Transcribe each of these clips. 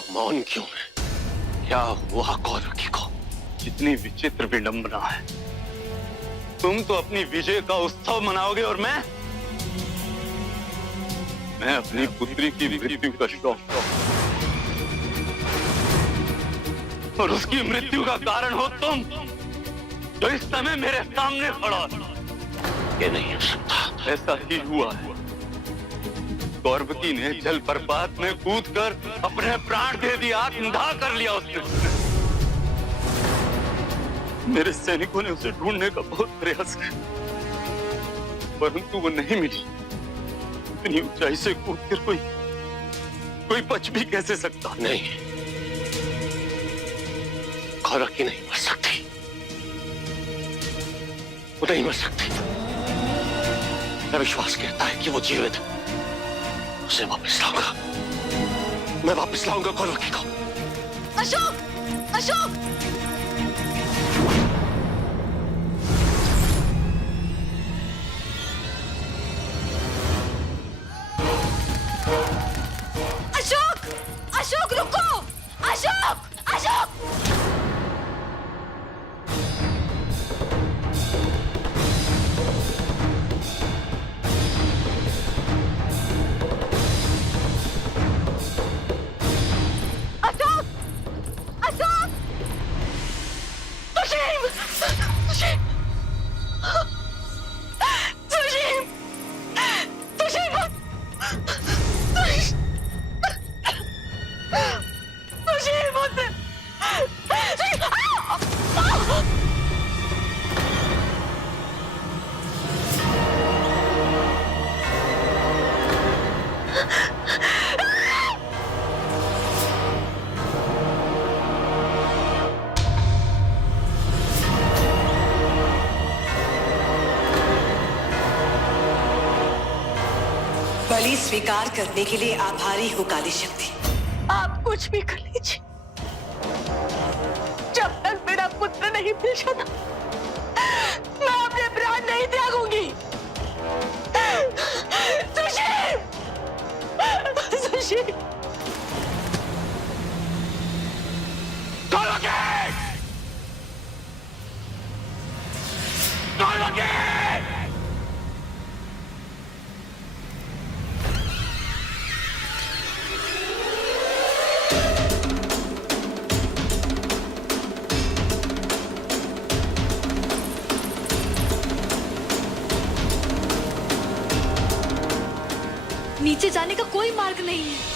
आप मौन क्यों हैं? क्या हुआ कौरकी को? कितनी विचित्र विडंबना है। तुम तो अपनी विजय का उत्सव मनाओगे और मैं अपनी पुत्री की मृत्यु का शोक, और उसकी मृत्यु का कारण हो तुम, जो इस समय मेरे सामने खड़ा है। ये नहीं हो सकता। ऐसा ही हुआ है। कौरवकी ने जल प्रपात में कूदकर अपने प्राण दे दिया, आत्मदाह कर लिया उसने। मेरे सैनिकों ने उसे ढूंढने का बहुत प्रयास किया, परंतु वो नहीं मिली। इतनी ऊंचाई से कूदकर कोई बच भी कैसे सकता? नहीं, कौरकी नहीं मर सकती, वो नहीं मर सकती। मेरा विश्वास कहता है कि वो जीवित है। उसे वापस लाऊंगा, मैं वापस लाऊंगा कौरकी को। अशोक! अशोक! अशोक! अशोक रुको! अशोक! अशोक! अशोक! अशोक! सुशील! सुशील! सुशील! सुशील! सुशील मुझसे! बलि स्वीकार करने के लिए आभारी हूँ काली शक्ति। आप कुछ भी कर लीजिए, जब तक मेरा पुत्र नहीं मिल जाता मैं अपने प्राण नहीं त्यागूंगी। सुशील! सुशील! कौरकी! कौरकी! नीचे जाने का कोई मार्ग नहीं है।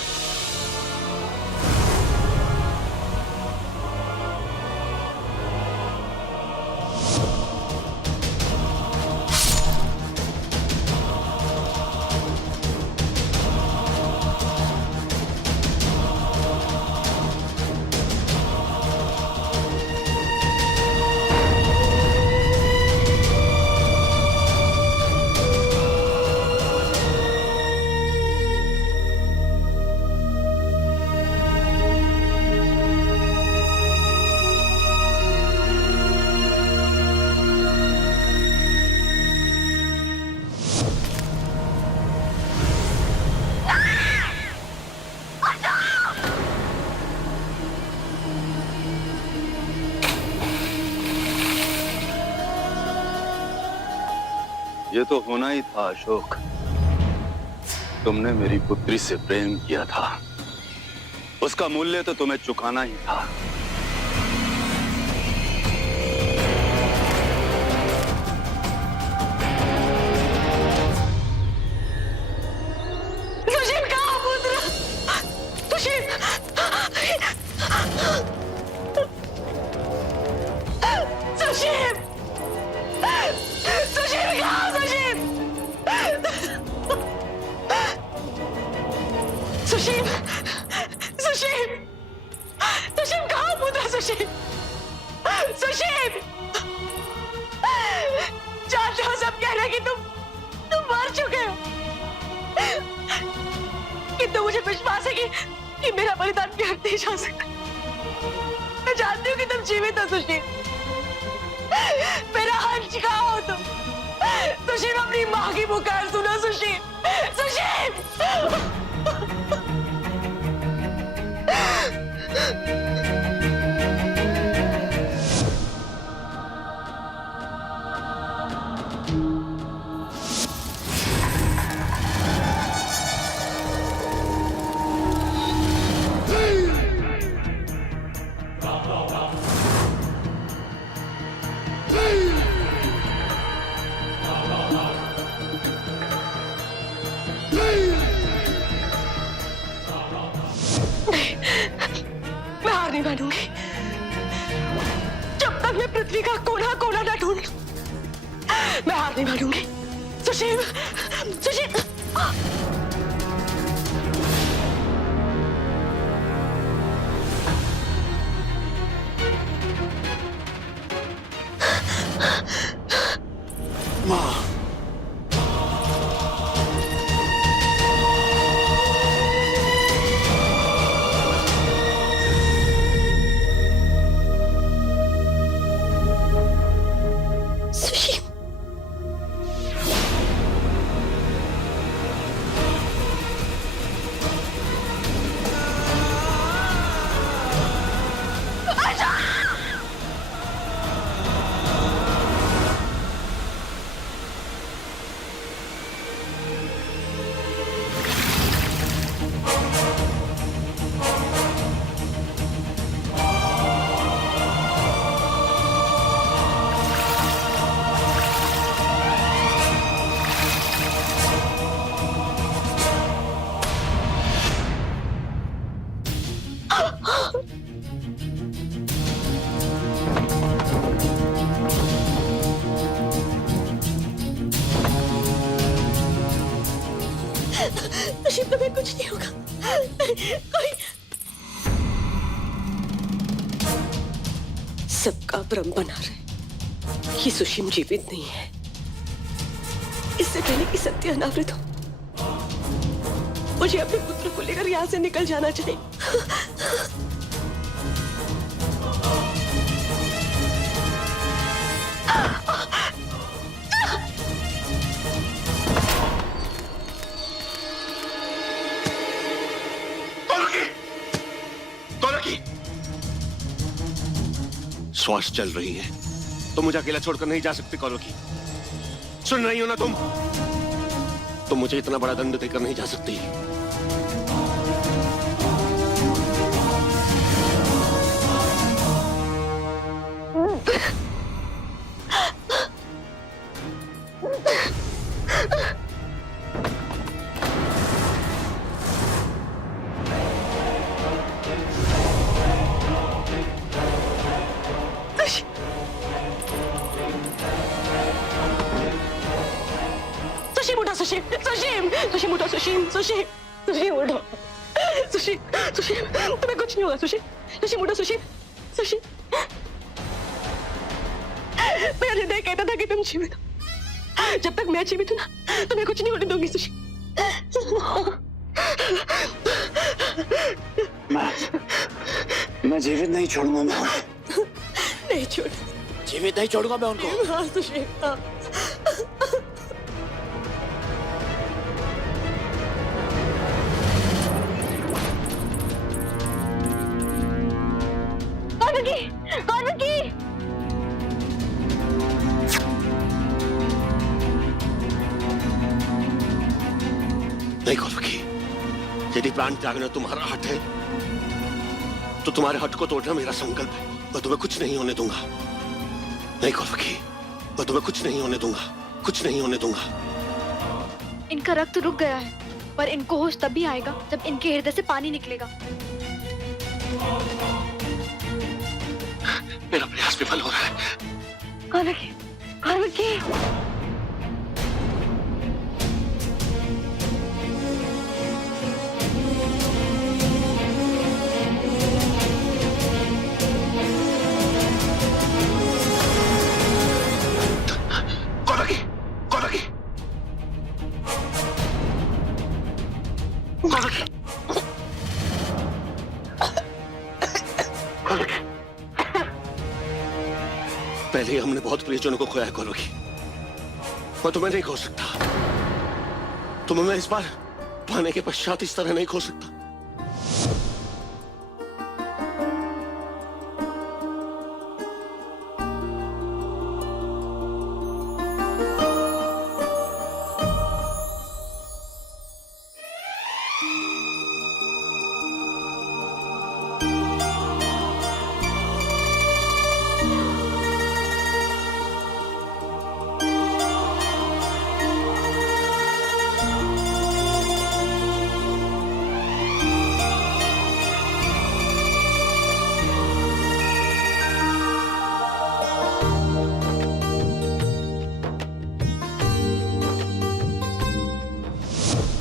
ये तो होना ही था अशोक। तुमने मेरी पुत्री से प्रेम किया था, उसका मूल्य तो तुम्हें चुकाना ही था। सुशील कहाँ पुत्र? सुशील! सुशील! सुशील कहाँ? सुशील! सुशील! सुशील! सुशील कहाँ पुत्र? सुशील! सुशील! जानते हो सब कह रहे हैं कि तुम मर चुके हो, किंतु मुझे विश्वास है कि मेरा बलिदान व्यर्थ नहीं जा सकता। मैं जानती हूँ कि तुम जीवित हो सुशील। मेरा हंस कहाँ हो तुम? सुशील अपनी माँ की पुकार सुनो सुशील। सुशील! मानूंगी जब तक मैं पृथ्वी का कोना कोना ना ढूंढ लूं। मैं हार नहीं मानूंगी। सुशील, सुशील। माँ, सुशील, सुशील, तुम्हें कुछ नहीं होगा। कोई सबका भ्रम बना रहे कि सुशील जीवित नहीं है। इससे पहले कि सत्य अनावृत हो, मुझे अपने पुत्र को लेकर यहाँ से निकल जाना चाहिए। श्वास चल रही है तो मुझे अकेला छोड़कर नहीं जा सकती कौरकी। सुन रही हो ना तुम मुझे इतना बड़ा दंड देकर नहीं जा सकती। सुशील उठो, सुशील उठो। सुशील, तुम्हें कुछ नहीं होगा। सुशील उठो। सुशील, मेरा हृदय कहता था कि तुम जीवित हो। जब तक मैं जीवित हूं ना, तुम्हें कुछ नहीं होने दूंगी। सुशील, मैं जीवित नहीं छोड़ूंगा मैं उन्हें। नहीं छोड़, जीवित नहीं छोड़ूंगा मैं उनको। हाँ सुशील, हाँ। कौरवी! नहीं कौरवी, यदि प्राण त्यागना तुम्हारा हट है तो तुम्हारे हट को तोड़ना मेरा संकल्प है। मैं तुम्हें कुछ नहीं होने दूंगा। नहीं कौरवी, मैं तुम्हें कुछ नहीं होने दूंगा। इनका रक्त रुक गया है, पर इनको होश तब भी आएगा जब इनके हृदय से पानी निकलेगा। मेरा प्रयास विफल हो रहा है। कौरवी! पहले ही हमने बहुत प्रियजनों को खोया है कौरवी। मैं तुम्हें नहीं खो सकता। तुम्हें मैं इस बार पाने के पश्चात इस तरह नहीं खो सकता।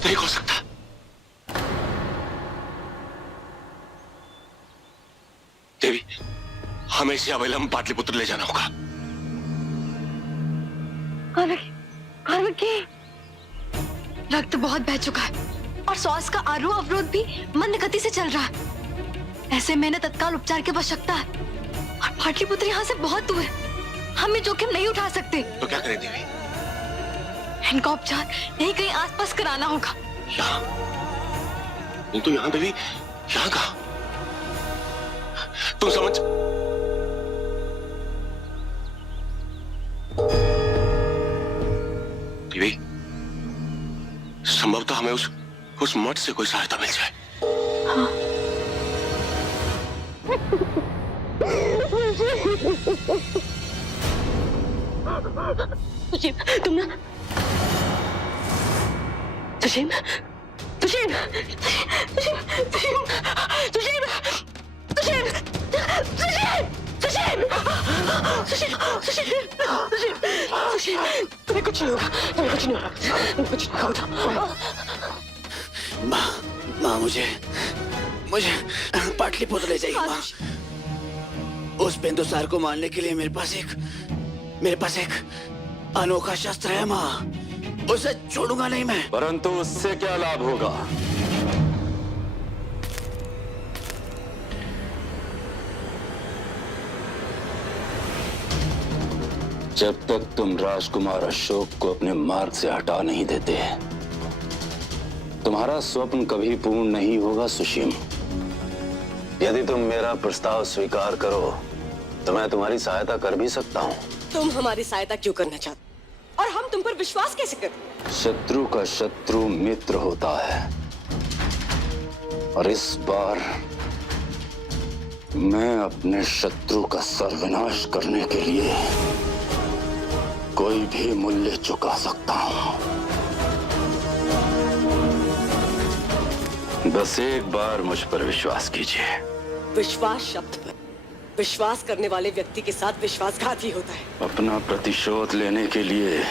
नहीं हो सकता। देवी, हमें इसे अवैलम पाटलिपुत्र ले जाना होगा। कौरवकी, रक्त बहुत बह चुका है और श्वास का आरोह अवरोध भी मंद गति से चल रहा है। ऐसे में तत्काल उपचार की आवश्यकता है और पाटलिपुत्र यहाँ से बहुत दूर है। हम ये जोखिम नहीं उठा सकते। तो क्या करें देवी? इनका उपचार यहीं कहीं आसपास कराना होगा। यहाँ? नहीं तो यहाँ देवी, यहाँ कहाँ? तुम समझ? देवी, संभवतः हमें उस मठ से कोई सहायता मिल जाए। हाँ। सुशील, तुम ना सुशील, सुशील, सुशील, सुशील, सुशील, सुशील, सुशील, सुशील, सुशील, तुम्हें कुछ नहीं होगा, तुम्हें कुछ नहीं होगा, तुम्हें कुछ नहीं होगा। माँ मुझे पाटलिपुत्र ले जाइए माँ। उस बिंदुसार को मारने के लिए मेरे पास एक अनोखा शस्त्र है माँ। उसे छोड़ूंगा नहीं मैं। परंतु उससे क्या लाभ होगा? जब तक तुम राजकुमार अशोक को अपने मार्ग से हटा नहीं देते, तुम्हारा स्वप्न कभी पूर्ण नहीं होगा सुशीम। यदि तुम मेरा प्रस्ताव स्वीकार करो तो मैं तुम्हारी सहायता कर भी सकता हूँ। तुम हमारी सहायता क्यों करना चाहते और हम तुम पर विश्वास कैसे करें? शत्रु का शत्रु मित्र होता है और इस बार मैं अपने शत्रु का सर्वनाश करने के लिए कोई भी मूल्य चुका सकता हूं। बस एक बार मुझ पर विश्वास कीजिए। विश्वास शब्द पर विश्वास करने वाले व्यक्ति के साथ विश्वासघात ही होता है। अपना प्रतिशोध लेने के लिए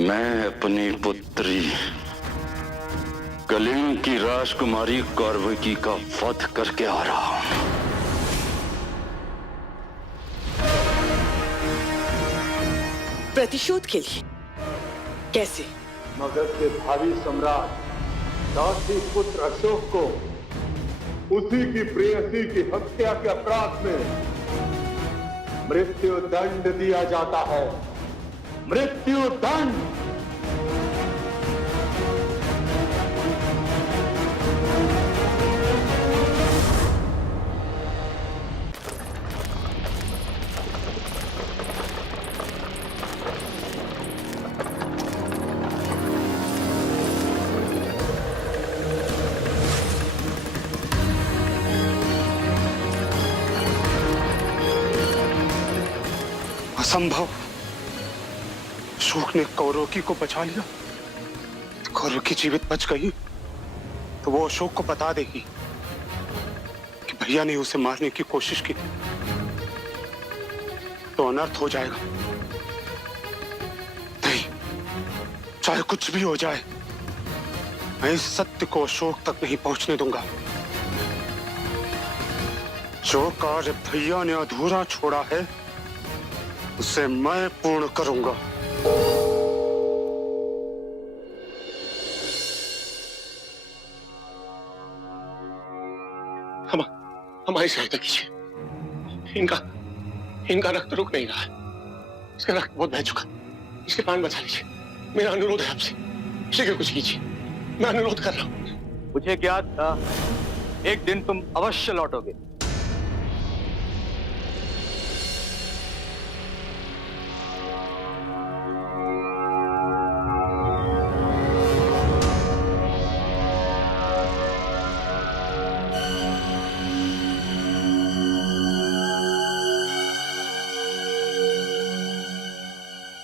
मैं अपनी पुत्री कलिंग की राजकुमारी कौरवकी का वध करके आ रहा हूं। प्रतिशोध के लिए? कैसे? मगध के भावी सम्राट दासी पुत्र अशोक को उसी की प्रेयसी की हत्या के अपराध में मृत्यु दंड दिया जाता है। मृत्यु दंड। असंभव। अशोक ने कौरवकी को बचा लिया। कौरवकी जीवित बच गई तो वो अशोक को बता देगी कि भैया ने उसे मारने की कोशिश की थी, तो अनर्थ हो जाएगा। नहीं, चाहे कुछ भी हो जाए, मैं इस सत्य को अशोक तक नहीं पहुंचने दूंगा। जो कार्य भैया ने अधूरा छोड़ा है उसे मैं पूर्ण करूंगा। हमारी सहायता कीजिए। इनका रक्त रुक नहीं रहा है। इसका रक्त बहुत बह चुका। इसके प्राण बचा लीजिए। मेरा अनुरोध है आपसे, शीघ्र कुछ कीजिए। मैं अनुरोध कर रहा हूं। मुझे ज्ञात था एक दिन तुम अवश्य लौटोगे।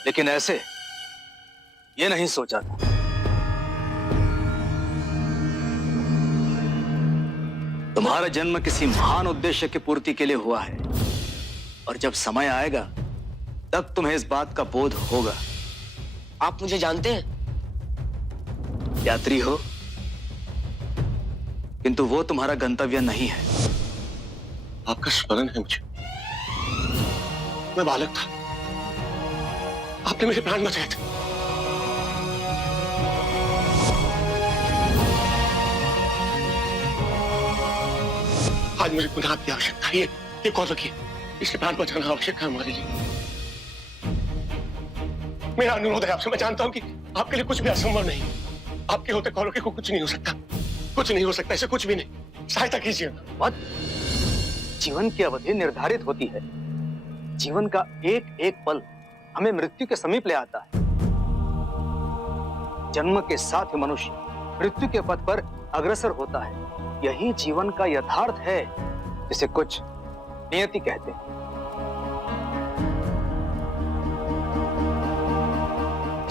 लेकिन ऐसे ये नहीं सोचा था। तुम्हारा जन्म किसी महान उद्देश्य की पूर्ति के लिए हुआ है और जब समय आएगा तब तुम्हें इस बात का बोध होगा। आप मुझे जानते हैं? यात्री हो, किंतु वो तुम्हारा गंतव्य नहीं है। आपका स्मरण है मुझे, मैं बालक था, आपने मेरे प्राण बचाए थे। आज मुझे पुनः आपकी आवश्यकता है। ये कौन रखिए, इसके प्राण बचाना आवश्यक है हमारे लिए। मेरा अनुरोध है आपसे, मैं जानता हूं कि आपके लिए कुछ भी असंभव नहीं। आपके होते कौरव को कुछ नहीं हो सकता, कुछ नहीं हो सकता, ऐसे कुछ भी नहीं। सहायता कीजिए। मत। जीवन की अवधि निर्धारित होती है। जीवन का एक एक पल हमें मृत्यु के समीप ले आता है। जन्म के साथ ही मनुष्य मृत्यु के पथ पर अग्रसर होता है। यही जीवन का यथार्थ है, जिसे कुछ नियति कहते हैं।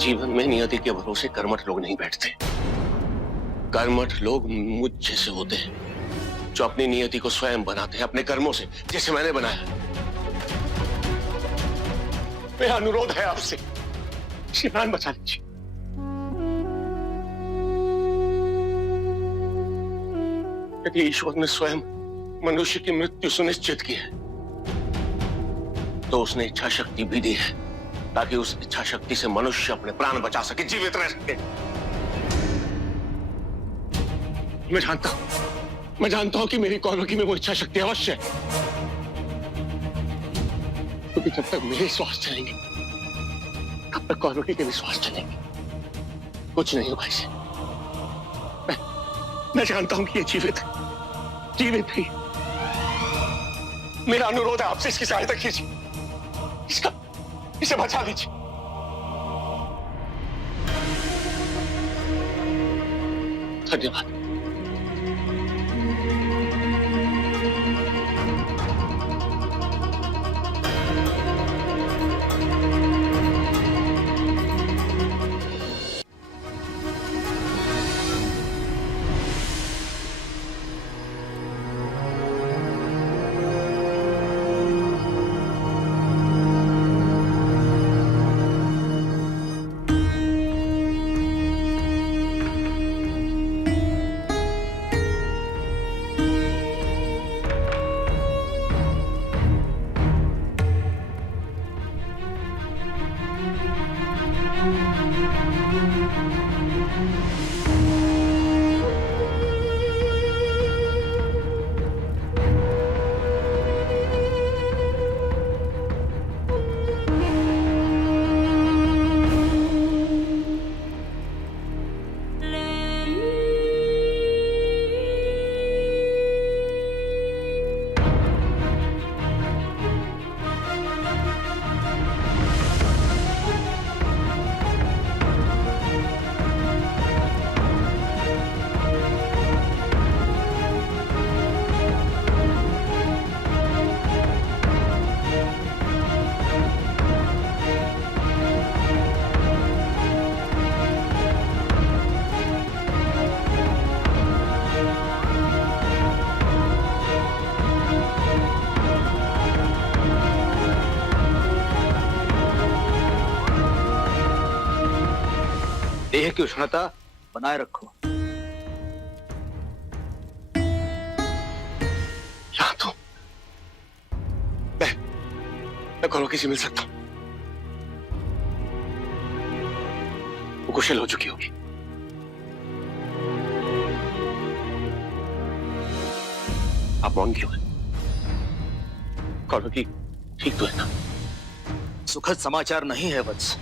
जीवन में नियति के भरोसे कर्मठ लोग नहीं बैठते। कर्मठ लोग मुझ जैसे होते हैं, जो अपनी नियति को स्वयं बनाते हैं, अपने कर्मों से, जैसे मैंने बनाया। मेरा अनुरोध है आपसे, प्राण बचा लीजिए। यदि ईश्वर ने स्वयं मनुष्य की मृत्यु सुनिश्चित की है, तो उसने इच्छा शक्ति भी दी है, ताकि उस इच्छा शक्ति से मनुष्य अपने प्राण बचा सके, जीवित रह सके। मैं जानता हूं कि मेरी कौरवकी में वो इच्छा शक्ति अवश्य है, क्योंकि जब तक मेरे श्वास चलेंगे, तब तक कौरवकी के भी श्वास चलेंगे। कुछ नहीं होगा इसे। मैं जानता हूं कि ये जीवित है, जीवित है। मेरा अनुरोध है आपसे, इसकी सहायता कीजिए, इसे बचा लीजिए। धन्यवाद। देह की उष्णता बनाए रखो। यहाँ तो मैं कौरवकी से मिल सकता हूं। वो कुशल हो चुकी होगी। आप मौन क्यों हैं? कौरवकी ठीक तो है ना? सुखद समाचार नहीं है वत्स।